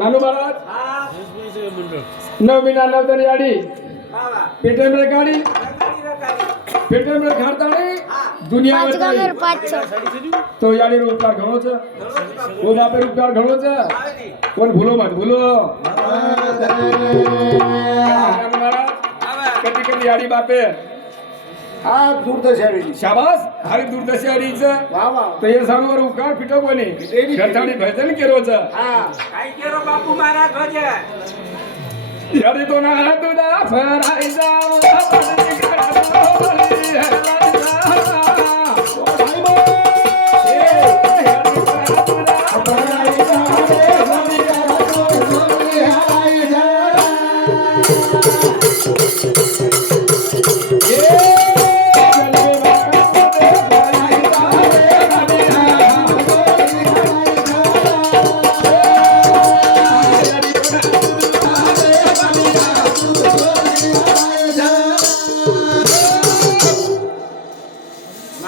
नानू महाराज नवीन नवतरी आडी पेटे में गाड़ी पेटे में खारताड़ी दुनिया में तो याडी उपकार घणो छे वो बापे उपकार घणो छे कोण भूलो मत भूलो नानू महाराज कदी कदी याडी बापे दूरदर्शन शाबास हरी दूरदर्शन तो ये सांगवर उपकार पिटो कोणी घरताडी भजन केरो छे काय केरो बापू महाराज होजे याडी तो ना तुदा फराई जाव